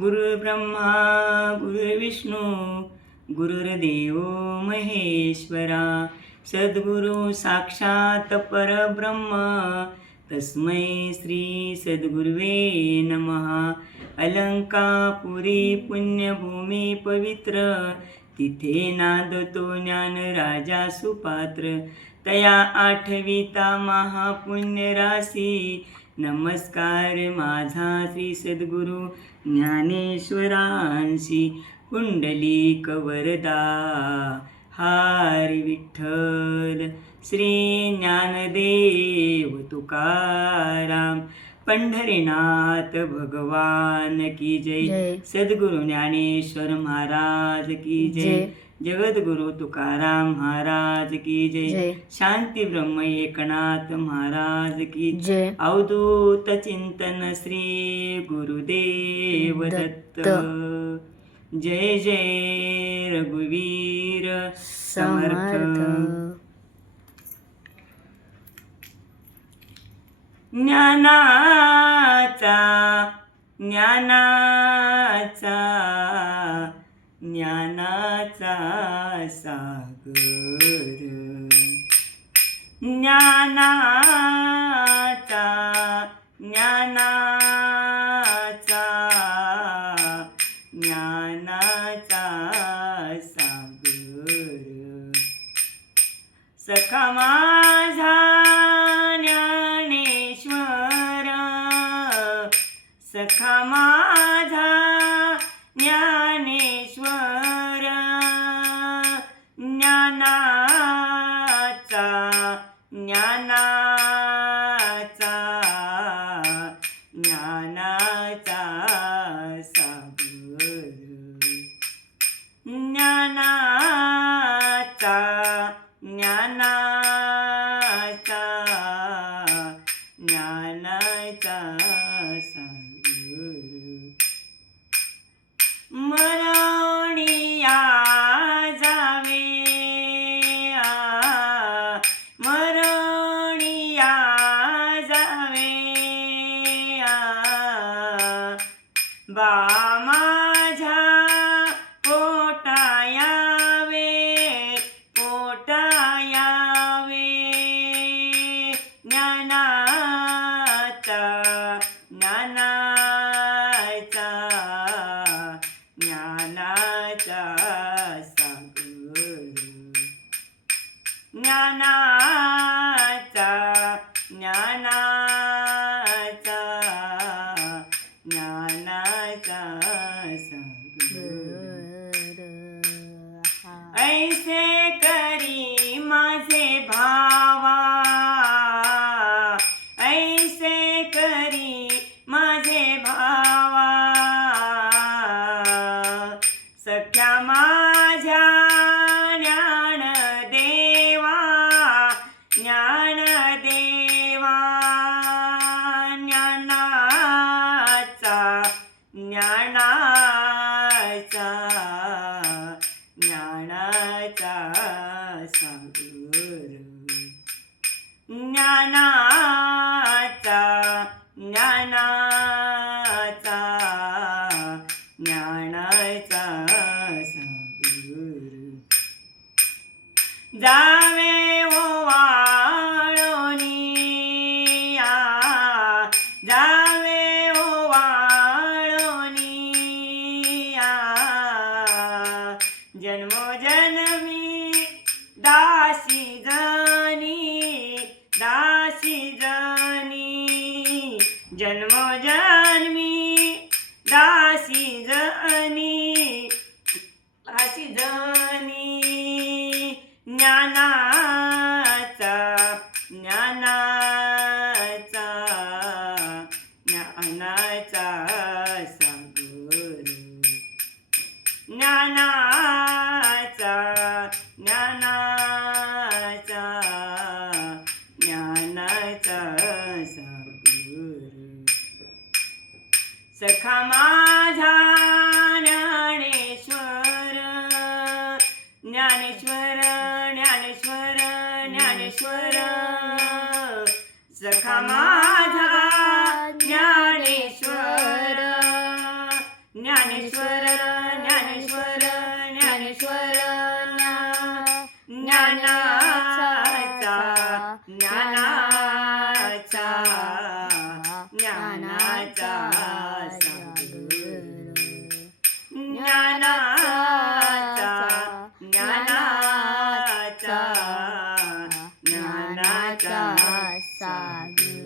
गुरुर्ब्रह्मा गुरुर्विष्णू गुरुर्देव महेश्वरा सद्गुरु साक्षात परब्रह्म तस्मै श्री सद्गुरुवे नमः. अलंकापुरी पुण्यभूमी पवित्र तिथे नांदतो ज्ञान राजा सुपात्र. तया आठविता महापुण्य राशी. नमस्कार माझा श्री सद्गुरु ज्ञानेश्वरांशी. पुंडलिक वरदा हरी विठ्ठल. श्री ज्ञानदेव तुकाराम पंढरीनाथ भगवान की जय. सद्गुरु ज्ञानेश्वर महाराज की जय. जगद्गुरु तुकाराम महाराज की जय. शांती ब्रह्म एकनाथ महाराज की जय. अवधूत चिंतन श्री गुरुदेव दत्त. जय जय रघुवीर समर्थ. ज्ञानाचा ज्ञानाचा ज्ञानाचा सागर. ज्ञानाचा ज्ञानाचा ज्ञानाचा सागर. सखा माझा ज्ञानेश्वर. सखा माझा ज्ञानेश्वर. ज्ञानाचा ज्ञानाचा ज्ञानाचा सागर. ज्ञानाचा ज्ञानाचा ज्ञानाचा सागर. मरणिया जावे मरणिया जावे बा माझ्या पोटा यावे पोटा यावे. ज्ञानाचा ज्ञानाचा ज्ञानाचा सागर. ज्ञानाचा ज्ञानाचा ज्ञानाचा सागर. ऐसे करी माझे भावा. ऐसे करी माझे भावा. सख्या माझ्या ज्ञानदेवा ज्ञानदेवा. ज्ञानाचा ज्ञानाचा ज्ञानाचा सागर. ज्ञानाचा ज्ञानाचा ज्ञानाचा सागर. जावे ओवाळोनी जावे ओवाळोनी जन्मोजन्मी दासी जनी दासी जनी. जन्मोजन्मी दासी जनी दासी जनी. ज्ञानाचा ज्ञानाचा ज्ञानाचा सागर. ज्ञानाचा ज्ञानाचा ज्ञानाचा सागर. सखा माझा ज्ञानेश्वर. ज्ञानेश्वर ज्ञानेश्वर ज्ञानेश्वर. सखा माझा ज्ञानेश्वर. सागर